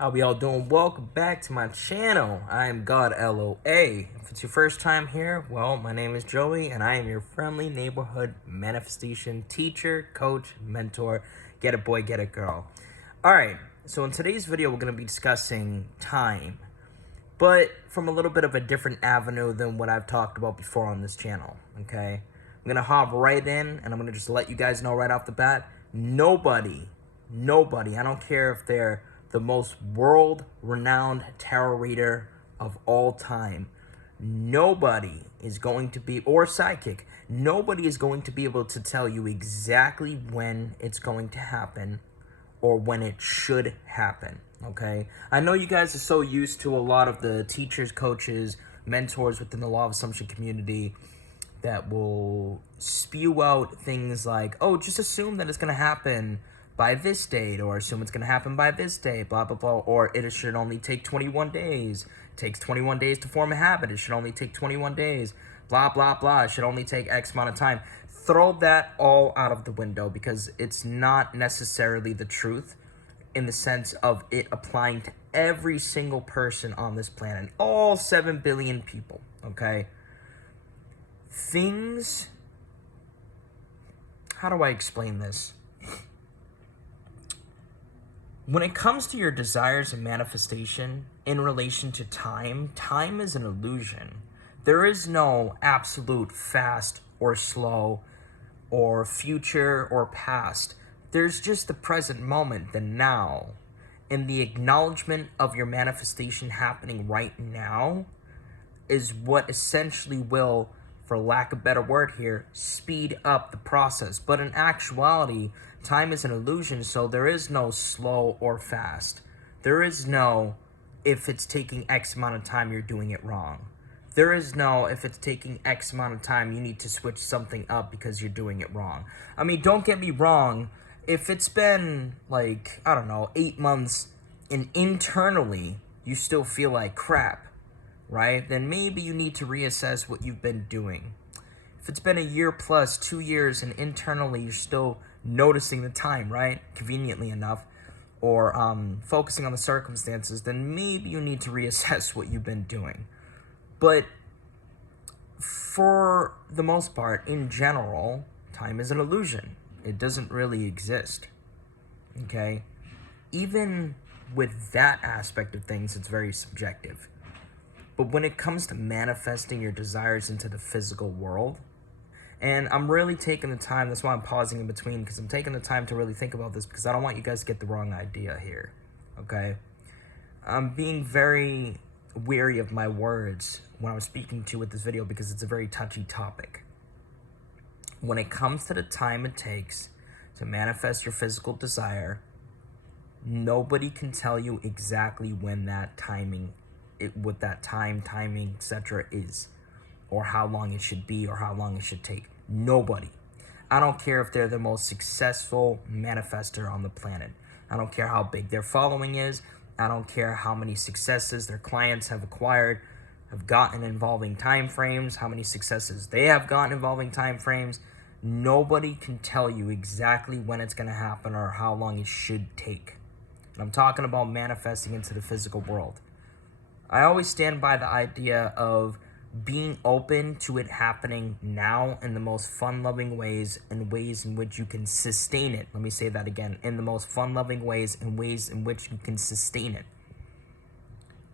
How we all doing? Welcome back to my channel. I am God LOA. If it's your first time here, well, my name is Joey, and I am your friendly neighborhood manifestation teacher, coach, mentor. Get it, boy, get it, girl. All right, so in today's video, we're going to be discussing time, but from a little bit of a different avenue than what I've talked about before on this channel, okay? I'm going to hop right in, and I'm going to just let you guys know right off the bat, nobody, I don't care if they're the most world-renowned tarot reader of all time, nobody is going to be, or psychic, nobody is going to be able to tell you exactly when it's going to happen or when it should happen, okay? I know you guys are so used to a lot of the teachers, coaches, mentors within the Law of Assumption community that will spew out things like, oh, just assume that it's going to happen by this date, or assume it's going to happen by this day, blah, blah, blah, or it should only take 21 days. It takes 21 days to form a habit. It should only take 21 days, blah, blah, blah. It should only take X amount of time. Throw that all out of the window because it's not necessarily the truth in the sense of it applying to every single person on this planet, all 7 billion people, okay? Things, how do I explain this? When it comes to your desires and manifestation in relation to time, time is an illusion. There is no absolute fast or slow or future or past. There's just the present moment, the now. And the acknowledgement of your manifestation happening right now is what essentially will, for lack of a better word here, speed up the process. But in actuality, time is an illusion, so there is no slow or fast. There is no, if it's taking X amount of time, you're doing it wrong. There is no, if it's taking X amount of time, you need to switch something up because you're doing it wrong. I mean, don't get me wrong. If it's been, like, I don't know, 8 months, and internally you still feel like crap, right? Then maybe you need to reassess what you've been doing. If it's been a year plus, 2 years, and internally you're still noticing the time, right? Conveniently enough, or focusing on the circumstances, then maybe you need to reassess what you've been doing. But for the most part, in general, time is an illusion. It doesn't really exist, okay? Even with that aspect of things, it's very subjective. But when it comes to manifesting your desires into the physical world, and I'm really taking the time, that's why I'm pausing in between, because I'm taking the time to really think about this, because I don't want you guys to get the wrong idea here, okay? I'm being very wary of my words when I'm speaking to you with this video, because it's a very touchy topic. When it comes to the time it takes to manifest your physical desire, nobody can tell you exactly when that timing, what that timing, etc. is, or how long it should be, or how long it should take. Nobody. I don't care if they're the most successful manifester on the planet. I don't care how big their following is. I don't care how many successes their clients have acquired, have gotten involving time frames, how many successes they have gotten involving time frames. Nobody can tell you exactly when it's going to happen or how long it should take. And I'm talking about manifesting into the physical world. I always stand by the idea of being open to it happening now in the most fun-loving ways and ways in which you can sustain it. Let me say that again. In the most fun-loving ways and ways in which you can sustain it.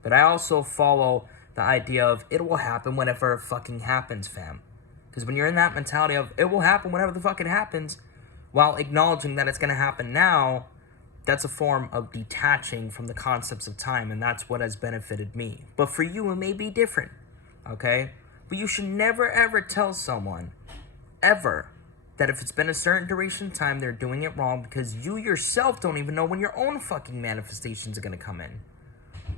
But I also follow the idea of it will happen whenever it fucking happens, fam. Because when you're in that mentality of it will happen whenever the fuck it happens, while acknowledging that it's going to happen now, that's a form of detaching from the concepts of time, and that's what has benefited me. But for you, it may be different, okay? But you should never, ever tell someone, ever, that if it's been a certain duration of time, they're doing it wrong because you yourself don't even know when your own fucking manifestations are going to come in,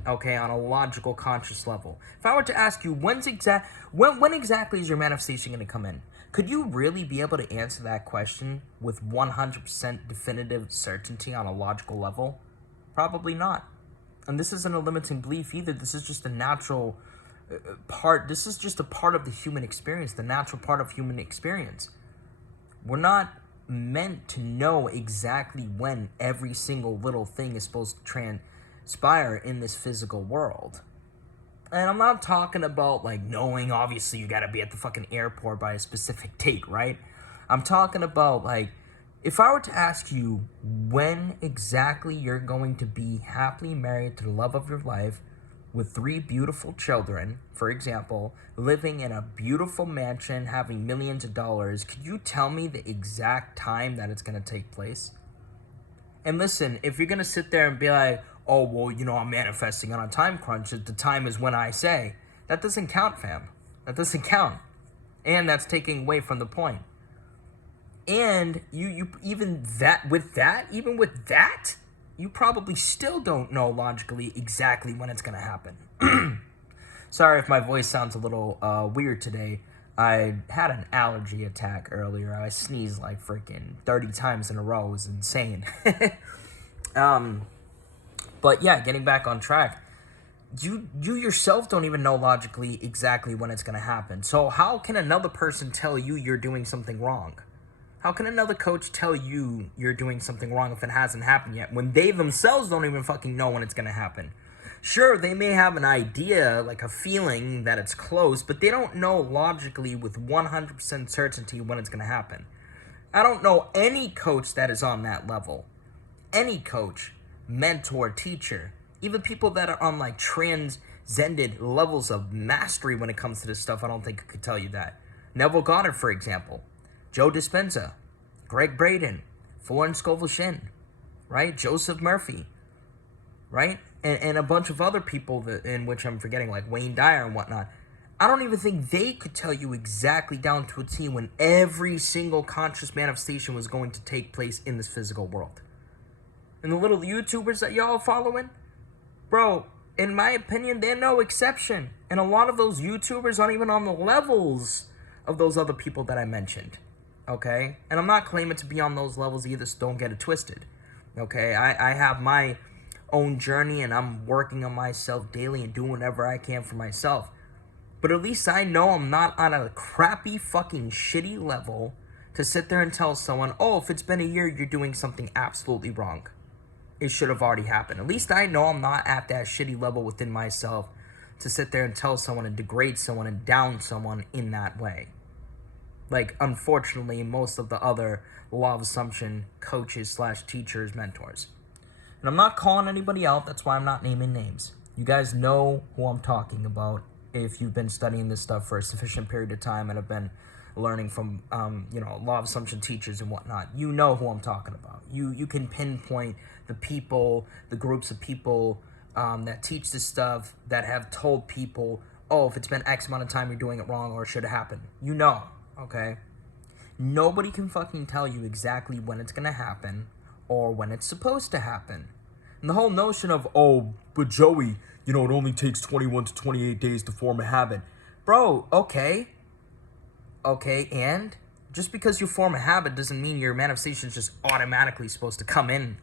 okay, on a logical, conscious level. If I were to ask you, when exactly is your manifestation going to come in? Could you really be able to answer that question with 100% definitive certainty on a logical level? Probably not. And this isn't a limiting belief either. This is just a natural part. This is just a part of the human experience, the natural part of human experience. We're not meant to know exactly when every single little thing is supposed transpire in this physical world. And I'm not talking about like knowing, obviously, you gotta be at the fucking airport by a specific date, right? I'm talking about like, if I were to ask you when exactly you're going to be happily married to the love of your life with 3 beautiful children, for example, living in a beautiful mansion, having millions of dollars, could you tell me the exact time that it's going to take place? And listen, if you're going to sit there and be like, oh, well, I'm manifesting on a time crunch, the time is when I say, that doesn't count, fam. That doesn't count. And that's taking away from the point. And you even with that, you probably still don't know logically exactly when it's going to happen. Sorry if my voice sounds a little weird today. I had an allergy attack earlier. I sneezed like freaking 30 times in a row. It was insane. But yeah, getting back on track. You yourself don't even know logically exactly when it's going to happen. So how can another person tell you you're doing something wrong? How can another coach tell you you're doing something wrong if it hasn't happened yet, when they themselves don't even fucking know when it's going to happen? Sure, they may have an idea, like a feeling that it's close, but they don't know logically with 100% certainty when it's going to happen. I don't know any coach that is on that level. Any coach, mentor, teacher, even people that are on like transcended levels of mastery when it comes to this stuff, I don't think I could tell you that. Neville Goddard, for example. Joe Dispenza, Greg Braden, Florence Scovel Shin, right? Joseph Murphy, right? And a bunch of other people in which I'm forgetting, like Wayne Dyer and whatnot. I don't even think they could tell you exactly down to a T when every single conscious manifestation was going to take place in this physical world. And the little YouTubers that y'all following, bro, in my opinion, they're no exception. And a lot of those YouTubers aren't even on the levels of those other people that I mentioned. Okay? And I'm not claiming to be on those levels either, so don't get it twisted. Okay? I have my own journey, and I'm working on myself daily and doing whatever I can for myself. But at least I know I'm not on a crappy, fucking shitty level to sit there and tell someone, oh, if it's been a year, you're doing something absolutely wrong. It should have already happened. At least I know I'm not at that shitty level within myself to sit there and tell someone and degrade someone and down someone in that way. Like, unfortunately, most of the other law of assumption coaches / teachers, mentors. And I'm not calling anybody out. That's why I'm not naming names. You guys know who I'm talking about if you've been studying this stuff for a sufficient period of time and have been learning from, law of assumption teachers and whatnot. You know who I'm talking about. You can pinpoint the people, the groups of people that teach this stuff, that have told people, oh, if it's been X amount of time, you're doing it wrong or it should have happened. You know. Okay? Nobody can fucking tell you exactly when it's gonna happen or when it's supposed to happen. And the whole notion of, oh, but Joey, it only takes 21 to 28 days to form a habit. Bro, okay. Okay, and? Just because you form a habit doesn't mean your manifestation is just automatically supposed to come in.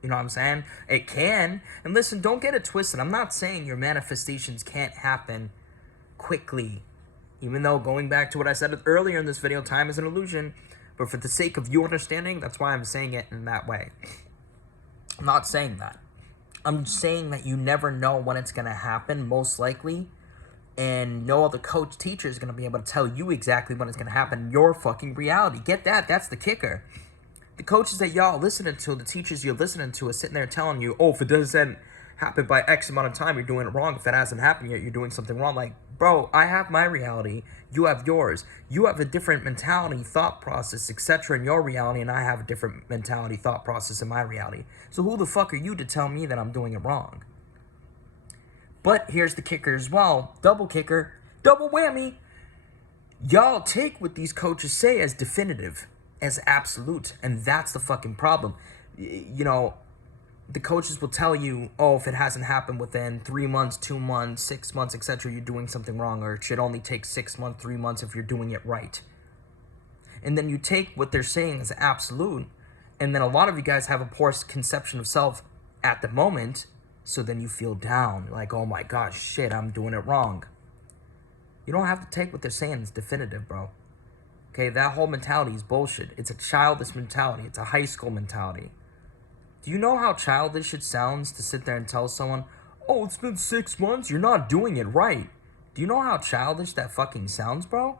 You know what I'm saying? It can. And listen, don't get it twisted. I'm not saying your manifestations can't happen quickly. Even though, going back to what I said earlier in this video, time is an illusion. But for the sake of you understanding, that's why I'm saying it in that way. I'm not saying that. I'm saying that you never know when it's going to happen, most likely. And no other coach, teacher is going to be able to tell you exactly when it's going to happen. Your fucking reality. Get that? That's the kicker. The coaches that y'all listening to, the teachers you're listening to, are sitting there telling you, oh, if it doesn't happen by X amount of time, you're doing it wrong. If it hasn't happened yet, you're doing something wrong. Like, bro, I have my reality. You have yours. You have a different mentality, thought process, etc. in your reality, and I have a different mentality, thought process in my reality. So who the fuck are you to tell me that I'm doing it wrong? But here's the kicker as well. Double kicker. Double whammy. Y'all take what these coaches say as definitive, as absolute. And that's the fucking problem. The coaches will tell you, oh, if it hasn't happened within 3 months, 2 months, 6 months, etc., you're doing something wrong, or it should only take 6 months, 3 months if you're doing it right. And then you take what they're saying as absolute, and then a lot of you guys have a poor conception of self at the moment, so then you feel down, like, oh my gosh, shit, I'm doing it wrong. You don't have to take what they're saying as definitive, bro. Okay, that whole mentality is bullshit. It's a childish mentality. It's a high school mentality. Do you know how childish it sounds to sit there and tell someone, oh, it's been 6 months, you're not doing it right? Do you know how childish that fucking sounds, bro?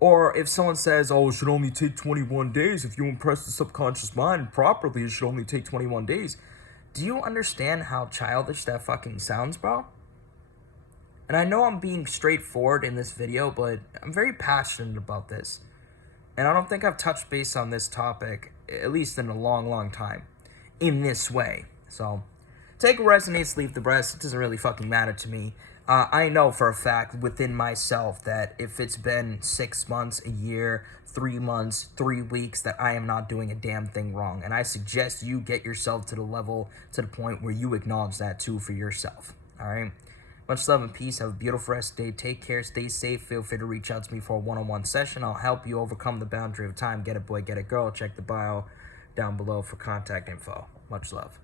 Or if someone says, oh, it should only take 21 days. If you impress the subconscious mind properly, it should only take 21 days. Do you understand how childish that fucking sounds, bro? And I know I'm being straightforward in this video, but I'm very passionate about this. And I don't think I've touched base on this topic, at least in a long, long time, in this way. So, take what resonates, leave the rest. It doesn't really fucking matter to me. I know for a fact within myself that if it's been 6 months, a year, 3 months, 3 weeks, that I am not doing a damn thing wrong. And I suggest you get yourself to the level, to the point where you acknowledge that too for yourself. Alright? Much love and peace. Have a beautiful rest of the day. Take care. Stay safe. Feel free to reach out to me for a one-on-one session. I'll help you overcome the boundary of time. Get a boy, get a girl. Check the bio down below for contact info. Much love.